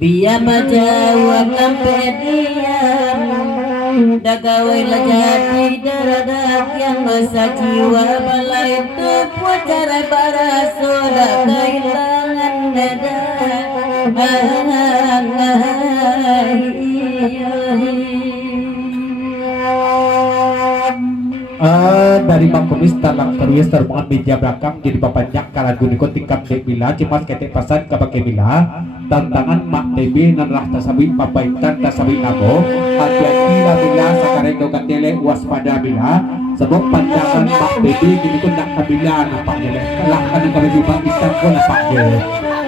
Biya majawa kampedian dagawai lajati daradak yang masa jiwa balai itu puacara baraso dah kehilangan dada dari Bangkumis talang terus termuat meja belakang jadi papanjak kalagun ikut tingkat bila cimas ketek pasan kabake bila tantangan mak TB nanlah tasabi papaitan tasabi nabo hati-hati lah bila sakarek dokan tele waspada bila sebab pandangan mak TB gini pun nak kabila nampaknya leh kalah kan kalau jumpa istan pun nampaknya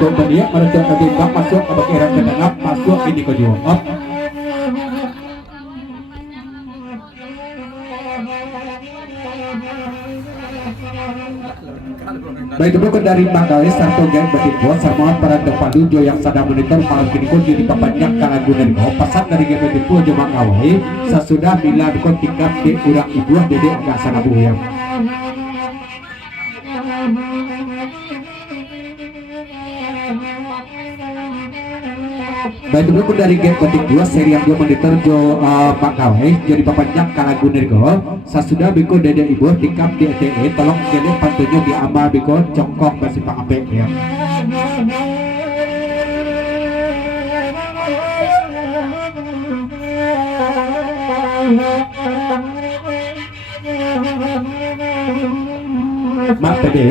kemudian merujuk ke timbang masuk ke bagian kedangap masuk ini ke jawab. Baik dulu dari Manggalis satu gang bertimbul sama para terpadu jo yang sedang monitor malam kini pun jadi papanjang kalagunan kau pasang dari gang bertimbul jo Mangawai sesudah bila dukun tingkat di urang ibu dede agak sana buyang. Baik dulu dari game ketik 2 seri yang 2 monitor jo Mangawai jadi papanjang kalagunan kau sesudah biko dede ibu tingkat di ETE tolong jadi pantunya di amal biko congkok masih pangapek ya. Mak tadi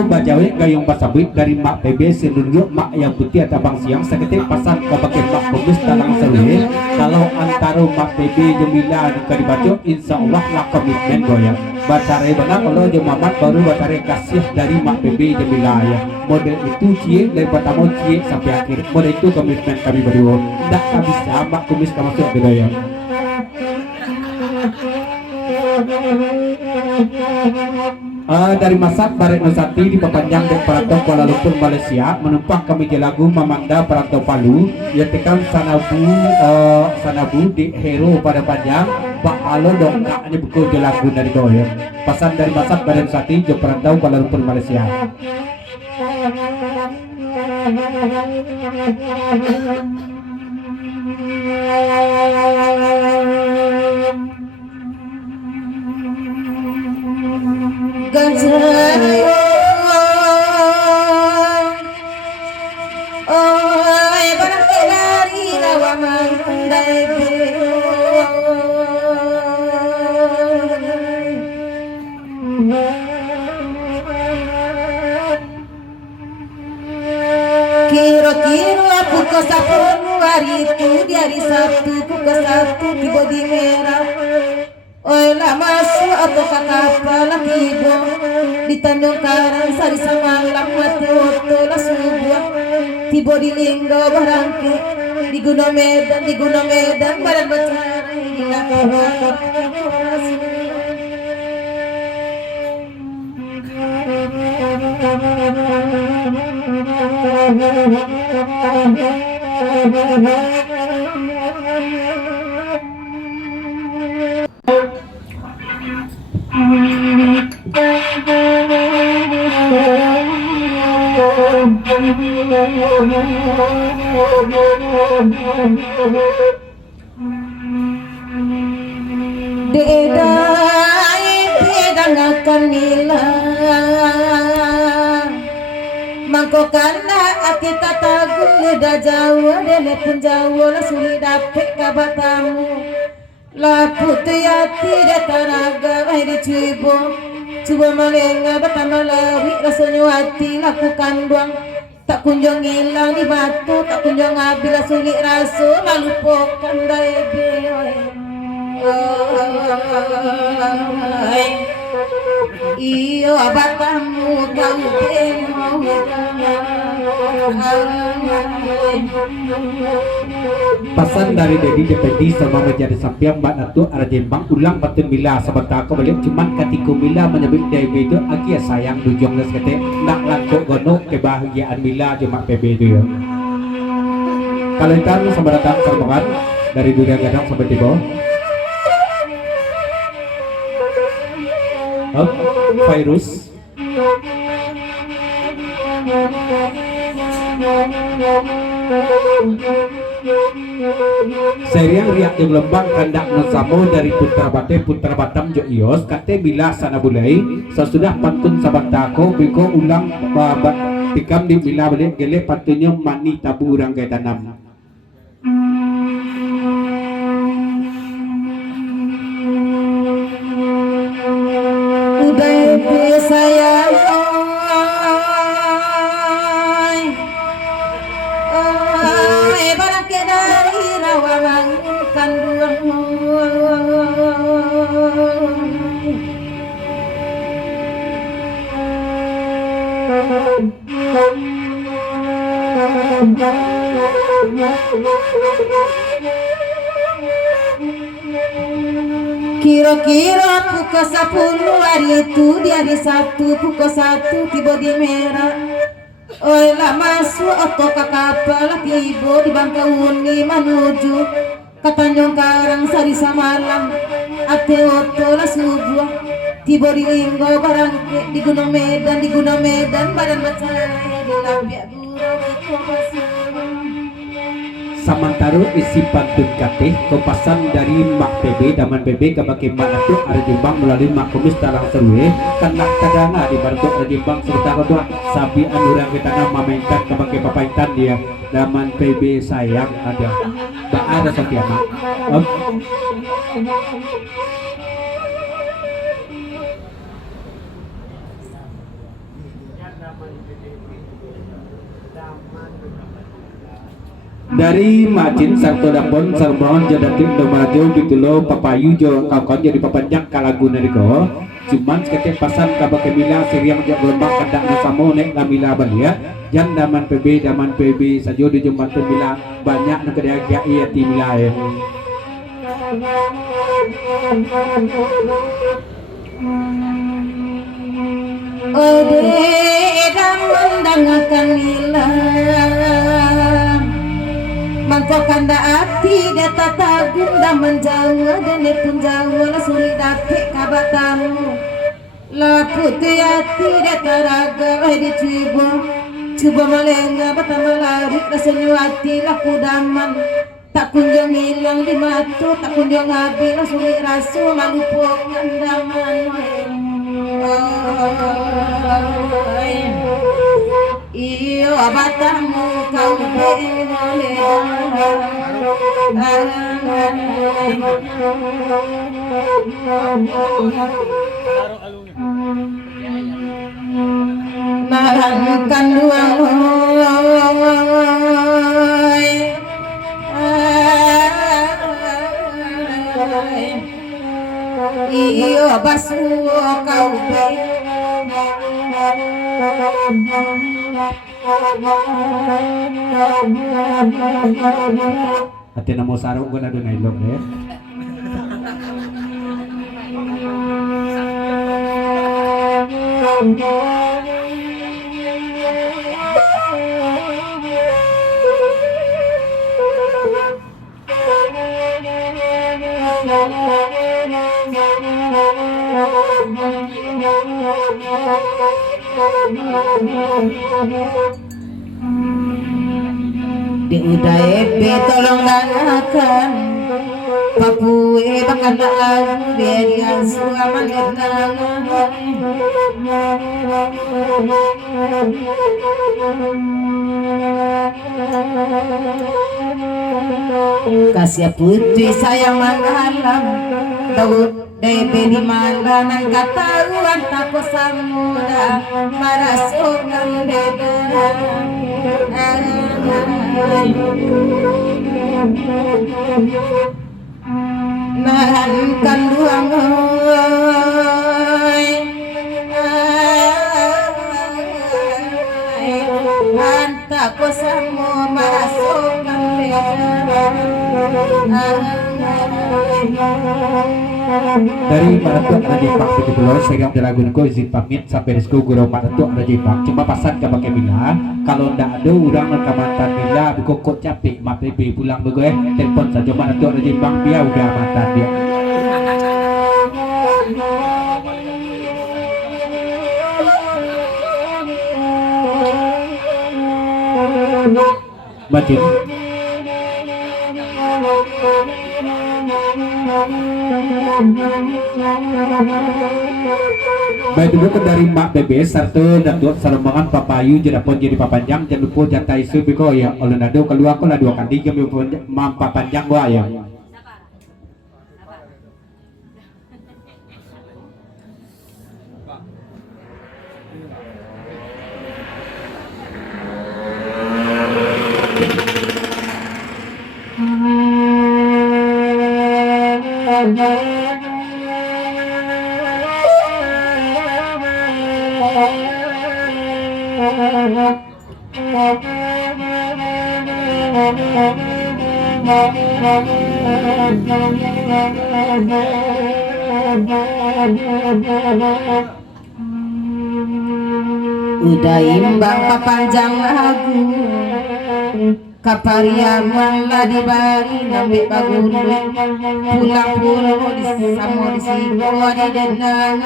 Bajawi gayung pasabit dari mak PB senunjuk mak yang putih atau bang siang seketik pasang ke pakai mak kumis dalam seluruh kalau antara mak PB jemila dan dibaca insya Allah lah komitmen goyang Batare benar kalau je Mamat baru batare kasih dari Mak Bebe je wilayah. Model itu cie dari pertama cie sampai akhir. Model itu komitmen kami berdua. Tak kami sama kumis kamu masuk budaya. Dari Masak Baret Nusati di Papanjang dan Perantau Kuala Lumpur Malaysia menumpang kami je lagu Mamanda Perantau Palu yang tekan sanabu di Hero pada Panjang Pak Alo dongkaknya buku je lagu dari Goyer pasan dari Masak Baret Nusati di Perantau Kuala Lumpur Malaysia. Gajah, oh, barang kelari rawa mandai kira-kira pukul 10 hari itu di hari Sabtu pukul 1 tiba di merah. Oi lah masuk atau kakapa lagi buang di Tanjung Karang sari samalam mati oto lah subuh tiba di Linggo barangke di Gunung Medan badan becara di lapangan. Dedangakan nila mangkokana ati tatagu dah Jawa dele pun Jawa lah sulit dapet kabatamu lah putih hati dah tanaga mai dicubo cuba malenga betama lawi rasanya hati lakukan buang tak kunjung hilang di batu tak kunjung habis lah sulit rasa lalu pokan daya iyo abatamu kau Pasan dari Dedi DPD sama menjadi sampiang Mbak Natu arah Jembang ulang batun Mila sebentar aku balik cuman ketika Mila menyebut DB itu aki sayang dujung les kete nak langkuk gonok kebahagiaan Mila cuma PB itu ya. Kalian sama datang sermongan dari Durian Gadang sampai Tibo. Virus Seriang riak yang lembang kandak nasamo dari Putra Batam jo ios kate bila sana bulai sesudah pantun sabantako biko ulang tikam di bila balik gele pantunnya mani tabu urang gaya tanam. Baby sayang barang dari rawa mangkan kira-kira pukul 10 hari itu di hari Sabtu pukul 1 tiba di merah. Oi lah masuk atau kakapa lagi ibu di Bangkauni menuju ke Tanjung Karang sari samalam ate oto lah subuh tiba di Linggo barangke di Gunung Medan badan becara di Lampia Gurau itu masuk. Samantaro isi pantun kateh kepasan dari Mak PB Daman PB kabake Mak Natu ada Jembang melalui Mak Kumis Tarang Serue karena kadana di Bardo ada Jembang serta kedua sabi anurang kita nama mainkan kabake papaitan dia Daman PB sayang ada tak ada Sofiana. Dari Majin Sarto Dapon Sarmon Jadatin Domajo Bitulo Papayu Jo Kaukon jadi papanjang kalagu nariko cuman ketik pasan kabake mila siriang jak lembak kadak na samo nek lamila balia jan daman PB sajo di jembatan mila banyak na kedaya iya ti mila ya. Ode edam mendangakan hilang mangkokan da ati data tagung da menjawa dene pun jawa la suri dapet kabatamu la putih ati data raga dicoba malenga bata malarik rasanya hati la kudaman tak kunjung hilang di matu tak kunjung habis la suri rasu malupungan daman iyo batamu kau narangkan duang iyo basu kau Ati na mo sarong ko na doon ay log eh. Di udai tolong danakan Papue bakal lagu biar suaman kasih putri sayang mengalam Daud Debe di mana nang katahuan tak samuda marasukan debe nahan kanduang anta ko samu marasukan Dari Maratuk Raja Pak Piti Pulau Segang Delagun ko izin pamit sampai resku guru Maratuk Raja Pak cuma pasan ke pakai Mila kalau ndak ada orang rekaman Mila bukok capek PB pulang begoe telepon saja Maratuk Raja Pak dia udah mantan dia Batin baik dulu dari Mak Bebe serta datuk sarembangan papayu jedapun jadi papanjang jangan lupa jatah isu biko ya oleh nado keluar ko lah dua kali kami mampa panjang gua ya udah imbang papanjang lagu kapariaman lah di bari nambik bagun pulang pulau di samo di siko di denang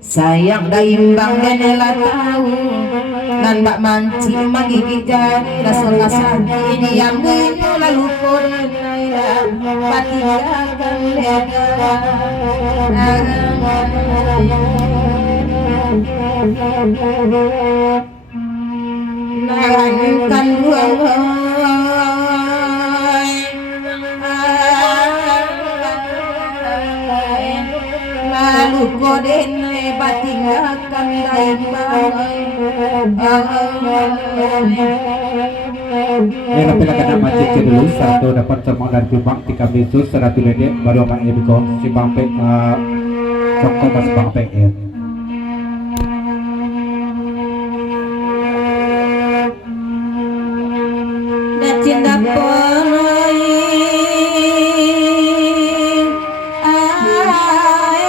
sayang dah imbang janela tahu nan bak manci magigit jari rasul kasadi ini yang itu lalu korenaya patiakan lega nahankan buang lalu koden batingakan daing Ya tapi lah kena macet dulu satu dapat semua dari Jumang tiga Yesus 100 dedek baru akan ini biko si bangpe songko pas bangpe ya. Dan cinta poloi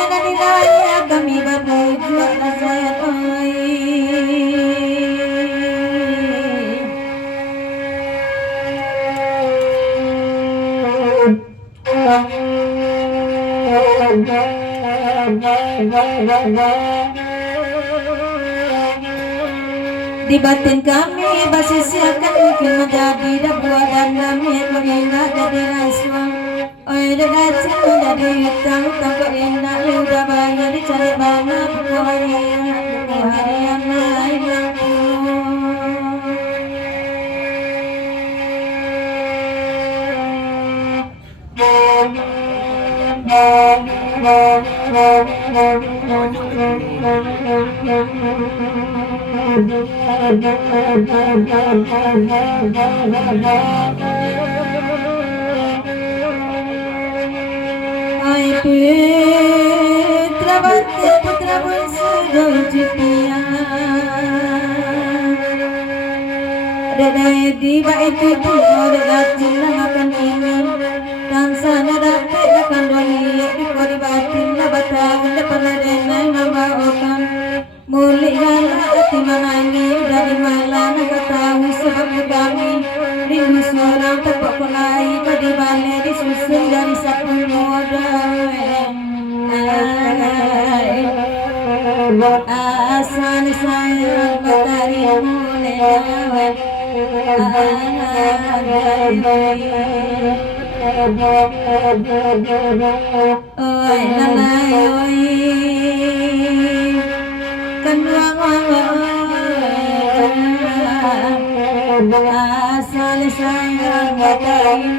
dan nilai kami menuju saya oi. Di batin kami basis akan mungkin menjadi dakwah dan kami mengingat jadi rasuah. Oi dengan cinta jadi hutang tak enak udah bayar dicari banget hari yang lain Ai putra bante putra bangsa jauh Dedai di bait itu dekat cinta makan ini dan sana dapat akan doni di kori batin batang depan denai nama okam mulia hati manani dari malam tahu sebab kami rindu seorang tepak pelai pada balik disusun dari satu modal asal sayang matahari mulai oi nanai oi kanduang asal sayang matahari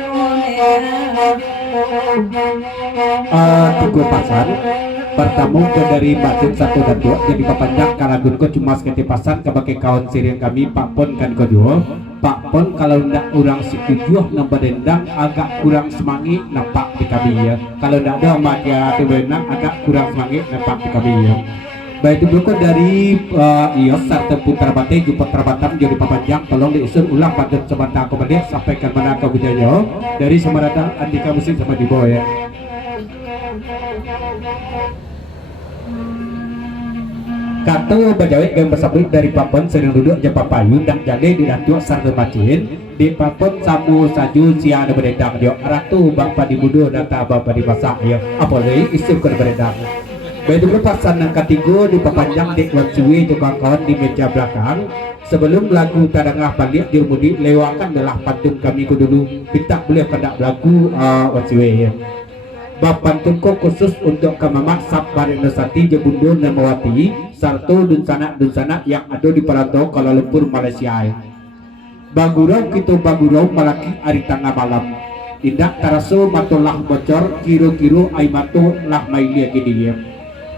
Tiga pasar pertama ke dari batin 1 dan 2 jadi papanjang kalagun ko cuma seketi pasan kebagai kawan sirian kami Pak Pon kan kedua Pak Pon kalau ndak orang setuju nambah dendang agak kurang semangat nampak di kami ya kalau ndak ada makia tebenang agak kurang semangat nampak di kami ya baik itu bukan dari ios sarta putra bate jupa terbatam jadi papanjang tolong diusun ulang pada sebentar kemudian sampaikan mana kau budaya dari Samarata Andika Musik sama di bawah ya. Kata bajawet yang bersabut dari Papon sering duduk je papayu dan jale di ratu sarta macin di Papon samu saju sia ada berdendang dia ratu bapa di budo data bapa di masak ya apa lagi isim ke berdendang baik berpasan yang ketiga di papanjang di Watsuwi juga kawan di meja belakang sebelum lagu tadangah balik diumudi lewakan adalah pantun kami ku dulu minta boleh pada lagu Watsuwi ya Bapantun ko khusus untuk kamamak sab Barinasati Jebundo Namawati sarto dunsana yang ada di perantau Kuala Lumpur Malaysia. Bagurau kita bagurau malaki ari tengah malam. Indak taraso matolah bocor kiro-kiro ay mato lah mailia gini.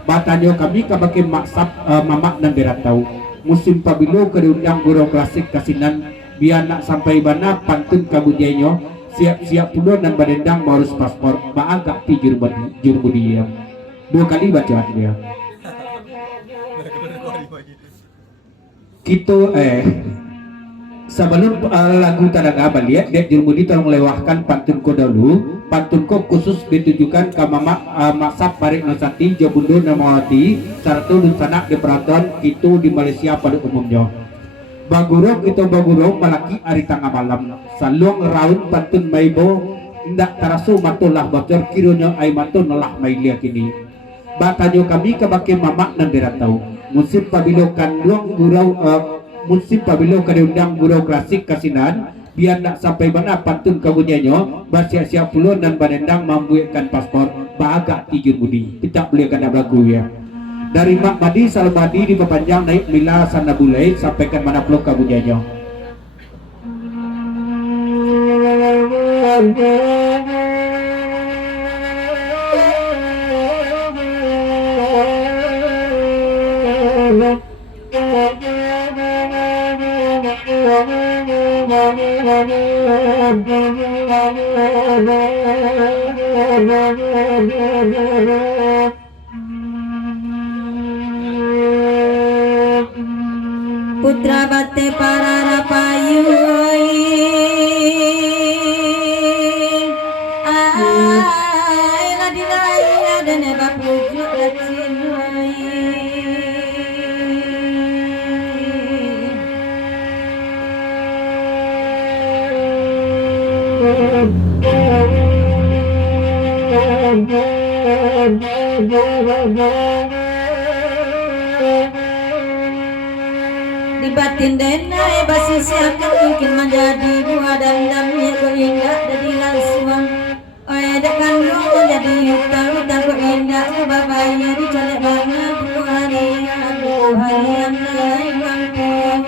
Batanyo kami kabake maksab mamak dan beratau. Musim pabilo keundang gurau klasik kasinan biar nak sampai bana pantun kabujainyo siap-siap puluh dan badendang harus paspor agak tijur budi ya 2 kali bacaan dia kita sebelum lagu tadaga balik dek jurmudi tolong lewahkan pantun ko dulu pantun ko khusus ditujukan ke mama maksab Barinasati Jebundo Namawati sarto dunsana di perantauan itu di Malaysia pada umumnya bagurok itu bagurok malaki ari tengah malam saluang raun pantun maibo indak taraso matolah bocor kironya ay mato nolah mailia kini batanyo kami kabake mamak nan deratau musim pabilo kanduang gurau musim pabilo kadundang gurau klasik kasinan biar nak sampai mana pantun kabunyanyo bersiap-siap puluh dan badendang membuatkan paspor bagak tijur budi tidak boleh kada lagu ya dari Mak Madi Salmadi di Papanjang naik Mila Sana Bulai sampaikan mana peluk kabunyanyo Putra bate para rapayu ai ladilai adane bapuju lacinai di batin denai basis akan mungkin menjadi buah dan damnya ko indah dari langsung oi ada kandung menjadi hutang ko indah babaya di colek banget buah harian naik kampung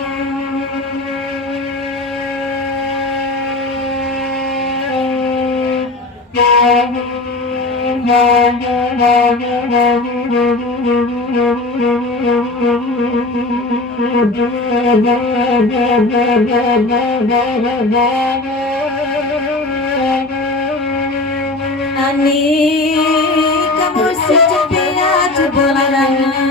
Ani kamu secepatnya coba larangan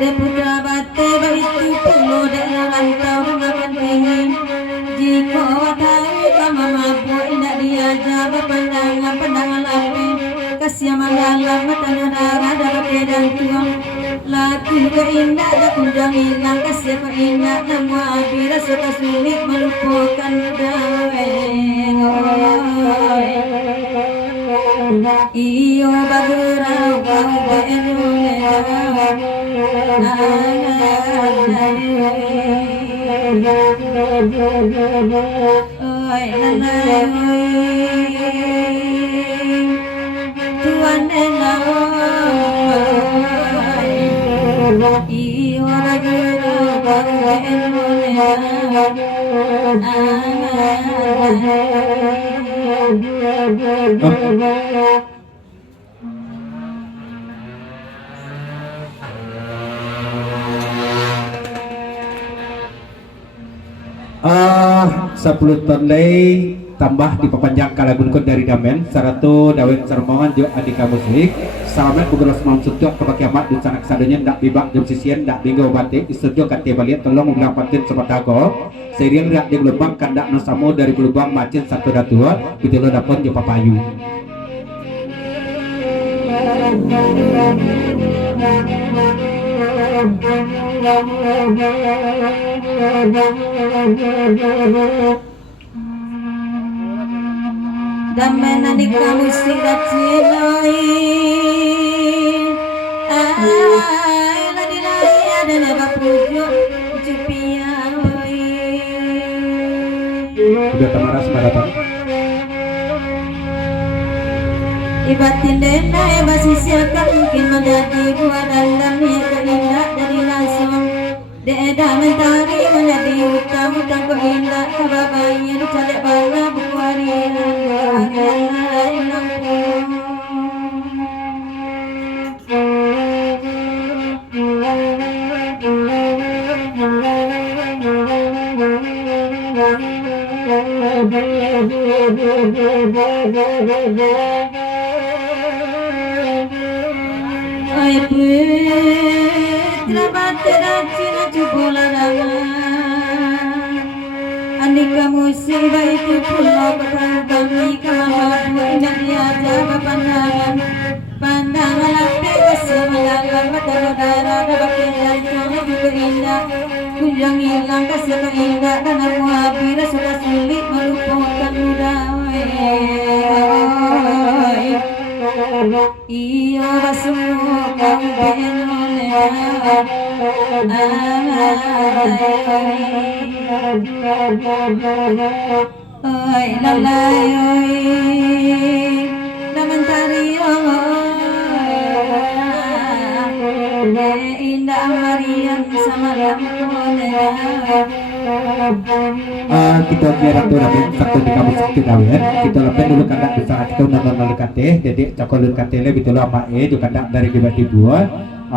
de putra bate baitu pulo de rantau makan pengen jika watai kama mampu indak diajar pandangan lapi kasih mandalam matanya ada dan tuang laki ke indah dah kunjang hilang kasih ke indah namu abira suka sulit melupakan daweng iyo bagurau kau oi nanai tuan iyo bagurau Ah, 10 ton lei tambah diperpanjang kalagun kon dari damen saratu dawet sermongan jo adika musik salamet bugeros mam sutyok kepakai amat di sanak sadanya ndak bibak jam sisian ndak binggo batik istudio kate baliat tolong ulang patin sepatago seriang ndak di gelombang kandak nasamo dari gelombang macin satu datua pitilo dapon jo papayu damena di kamu sidat siloi ai ladilai adane bapuju jupiai udah tamaras maraton ibatin denai basis akan mungkin menjadi buah dan damnya keindah dari langsung Deda mentari menjadi hutang ko indah kababaya di colek bala bukuarian harian lampung Oi putra batera cina cubola rangan Anika musibah itu pulau petang kami kamar indah diajar pandangan pandangan lapi kasih mendalam mata udara dapat kehilangan juga indah kunjung hilang kasih keindah dan aku habis sudah sulit melupakan udawai iyo basuh kau benoleh oi lalai oi namantari oi indah Mariam sama kita biar tu rapi satu di kampus kita dawen kita lepas dulu kandak di saat kita nonton kate jadi cakol kate le betul apa juga kandak dari dibati buat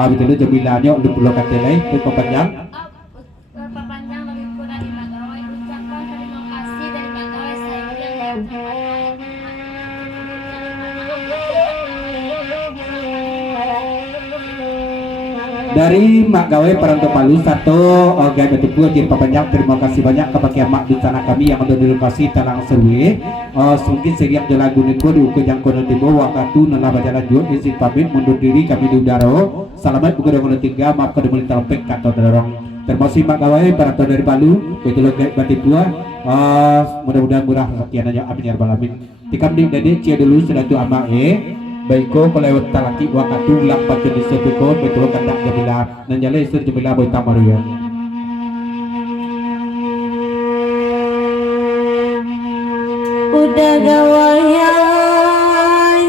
betul Jamilanya untuk pulau Katelai itu panjang. Perpanjang lebihku dari Magawai, ucapkan terima kasih dari Magawai saya yang Dari Mak Gawe Perantau Palu satu gaya betul jadi panjang terima kasih banyak kepada mak di sana kami yang ada di lokasi Tanang Serwe sungkin seriak jalan guniko di ukur yang kono tibo wakatu nala bajalan jual izin pamit mundur diri kami di udara selamat ukur yang tiga maaf kada boleh terpek atau terorong terima kasih Mak Gawe Perantau dari Palu itu lo gaya betul mudah-mudahan murah sekian aja amin ya rabbal alamin tikam di dede cia dulu sudah tu ama baiko kelewat talaki wakatu lampat jenis sepiko betul kandak Jamila dan jale isur Jamila boy tamaru ya udah gawayai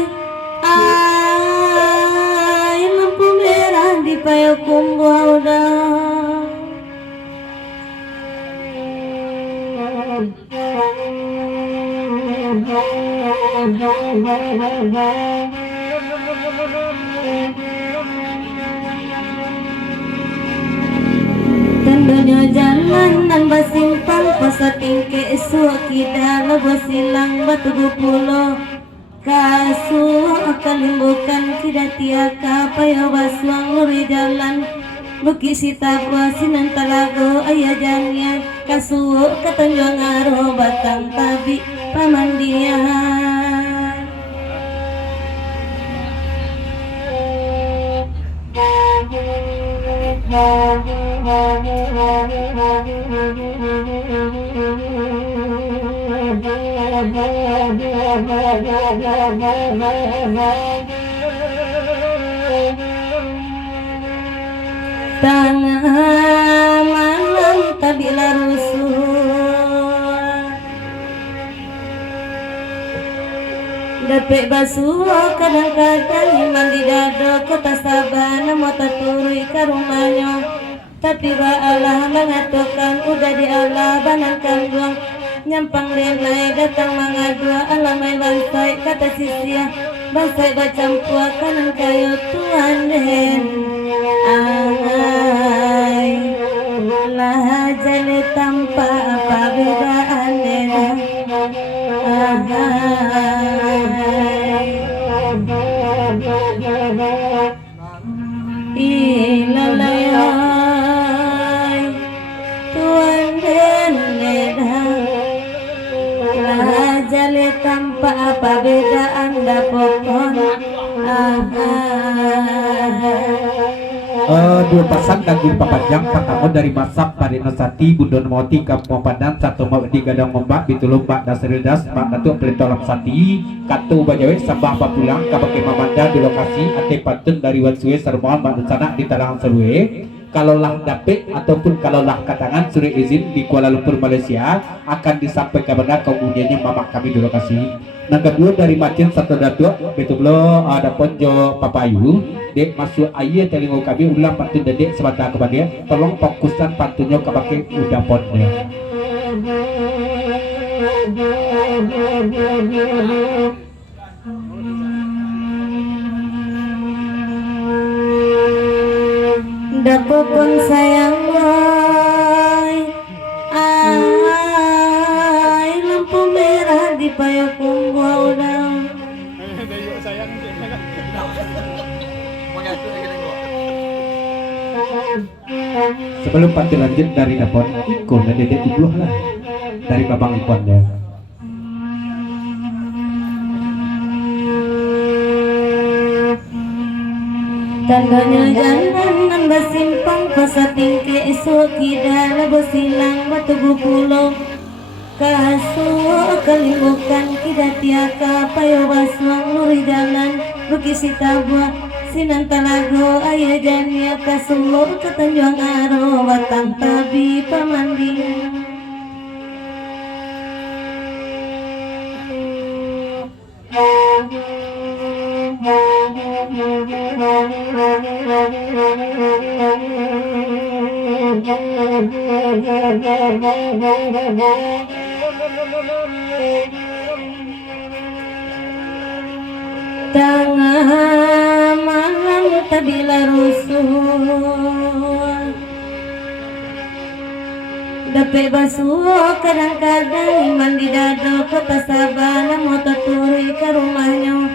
ay lampu merah di payakum udah tentunya jalan nan basimpang pasating ke esok kita lebo silang batu pulo kasu akalimbukan kita tiaka payo baswang luri jalan buki sita sinan talago ayah jangnya kasu katanjong aro batang tabi pamandian tangan malam tabila rusuh dapet basuh kadang-kadang iman di dado kota sabana mau taturi ke rumahnya tapi ba Allah mengatakan udah di Allah banangkan buang nyampang lenai datang mengadua alamai bansai kata sisia bansai bacampua kanan kayu tuan den ay lah jane tanpa apa bedaan den ilalay tuan den jale tanpa apa beda anda pokon dua pasang kagum papanjang pertama dari masak Parina Sati Bundon Moti Kampung Pandan satu mak di gadang membak bitulung mak dasaridas mak datuk pelitolam Sati katu bajawe sambah papulang kabake mamanda di lokasi ate pantun dari Wansue Sarmoan mak sana di Talangan Serwe kalau lah dapet ataupun kalau lah katangan surat izin di Kuala Lumpur Malaysia akan disampaikan kepada kemudiannya mamak kami di lokasi. Nah kedua dari Macin satu datuk betul lo ada ponjo papayu dek masuk ayah telingo kami ulang pantun dedek sebentar kepada tolong fokuskan pantunnya kepada udah ponnya. Dapopon sayang boy ay lampu merah di payakum udang sebelum pantun lanjut dari dapon ikon dan dedek ibu lah dari babang ikonnya tandanya jangan basimpang pasating ke esok kita lebo silang batu pulo kasu kalimbukan kita tiaka payo baswang luri jalan buki sitabua sinan talago ayah jania kasulur ketanjuang aro batang tabi pamandian tangan malam tabila rusuh dape basuh kadang-kadang iman di dado kota sabana moto turi ke rumahnya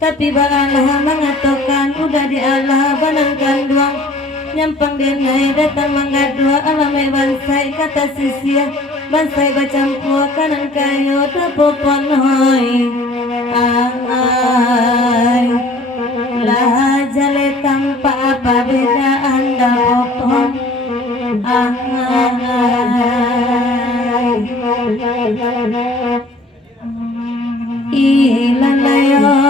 tapi balalah mengatakan udah di Allah banangkan duang nyampang denai datang manggadua alamai bansai kata sisia bansai bacampur kanan kayu tapopon hoi ay lah jale tanpa apa beda anda popon ilalayoy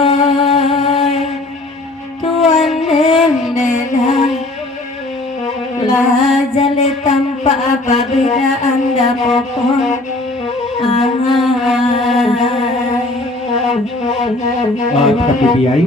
tuan dendenang lah jale tanpa apa beda anda popon Tapi biay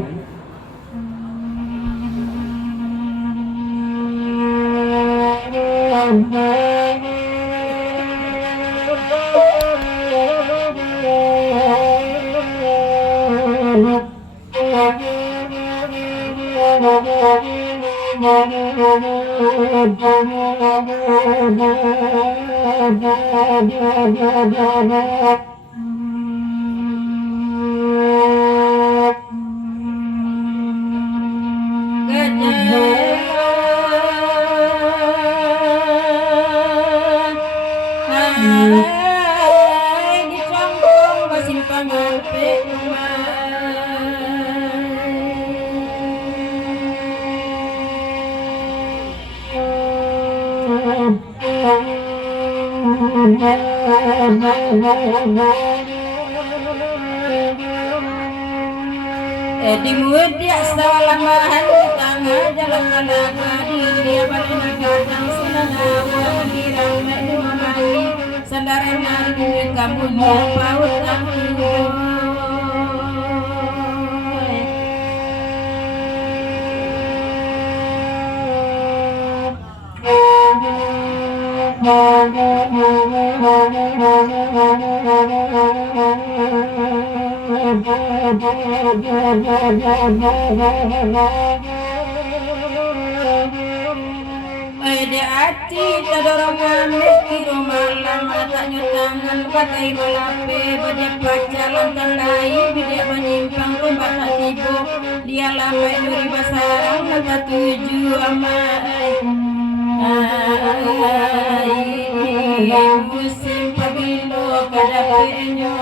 di mudia salambahan di tengah jalan kalaga dia pada kadang senanawa mendirang di mamai sandaran di kamunya paut aku Ede ati tadorongan kiro malam ataknya tangan bagai malape bade pacalan tandai bide menyimpang tembak tak tibo dia lambai nuri basarang nata tuju amai musim pabilo kadapenyo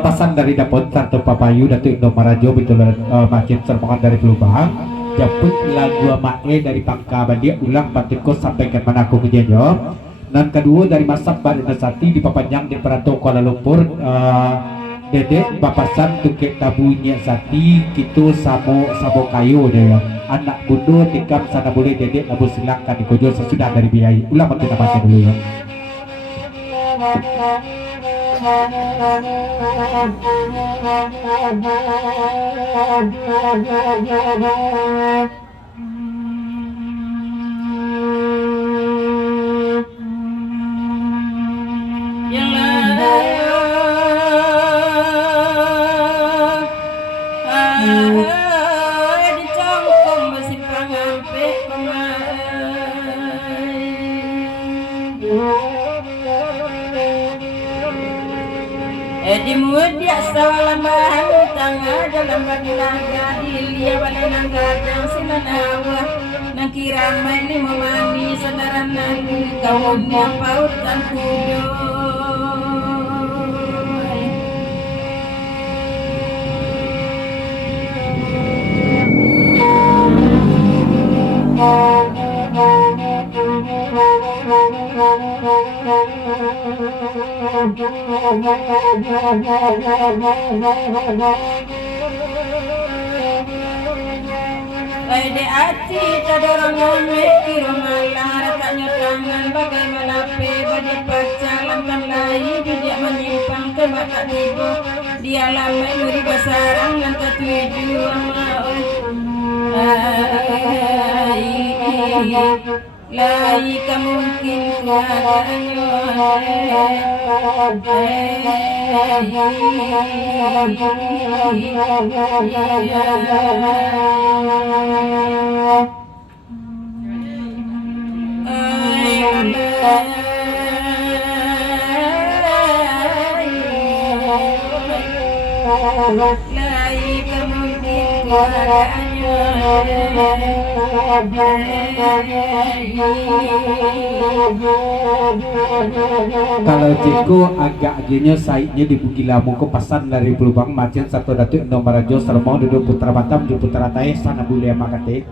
pesan dari Dapot Sarto Papayu Datuk Indo Marajo betul Masjid Serpongan dari Pelubang Japut lagu Mae dari Pangka Bandia ulang patiko sampaikan manaku kejenyo dan kedua dari Masab Badana Sati di Papanjang di Perato Kuala Lumpur Dedek Bapasan Tukek Tabunya Sati Kitu Samo Kayu dia anak budo tikam sana boleh dedek labu silakan dikojo sesudah dari biaya ulang patiko baca dulu ya. Di mudia salambahan di tengah dalam baginaga dilia balenan gadang sinanawa nang kiramai lima mani sandaran nanti kawannya pautan kudo Ede ati tadorongan kiro malam rataknya tangan bagai malape bade pacalan tandai dia menyimpang tembak tak tibo dia lamai nuri basarang lantai tuju laika mungkin laika mungkin Kalau Jeko agak gini saiknya di Bugilamu ke pasan dari Pelubang Macin satu Datuk Indomarajo Sermong duduk Putra Batam di Putra Tay sana Bulia Makate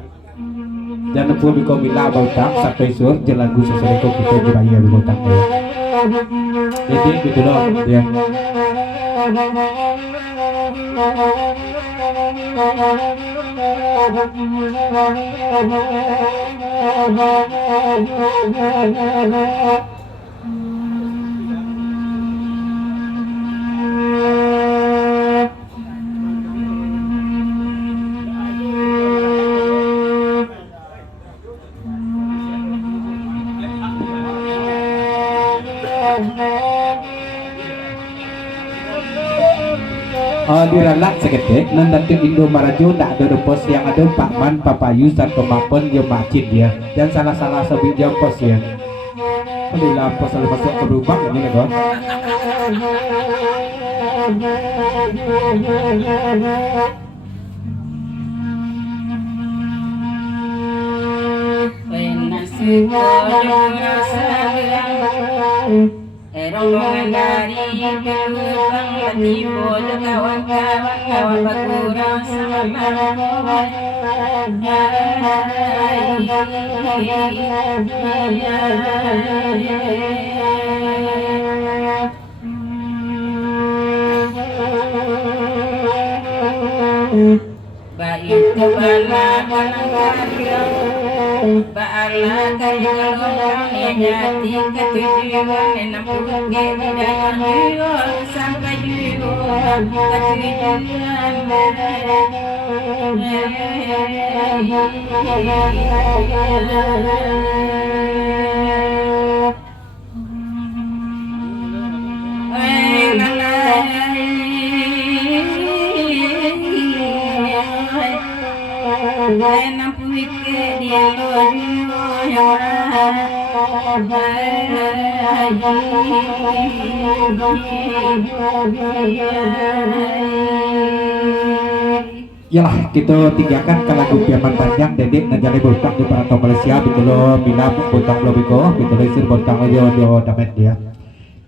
dan pun biko mila bautang sampai sur jalan gu sesuatu kita juraya di bautang ya. Jadi gitu loh ya. Diralat seketik nanti Indo Marajo tak ada pos yang ada Pak Man Papayu satu mapen dia macin dia dan salah-salah sebut jam pos ya. Alhamdulillah pos selalu masuk ke rumah ini kan. Rombongan dari Pelubang Latibo kawan-kawan kawan berkurang sama baik kepala Ba'ala kaya orang nyati ketujuan enam puluh hidayah sampai tujuan Yalah kita tinggalkan ke lagu piaman panjang dedek najali botang di Parato Malaysia betul bila botang lobiko betul isir botang aja damet dia.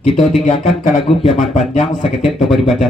Kita tinggalkan ke lagu piaman panjang seketik coba dibaca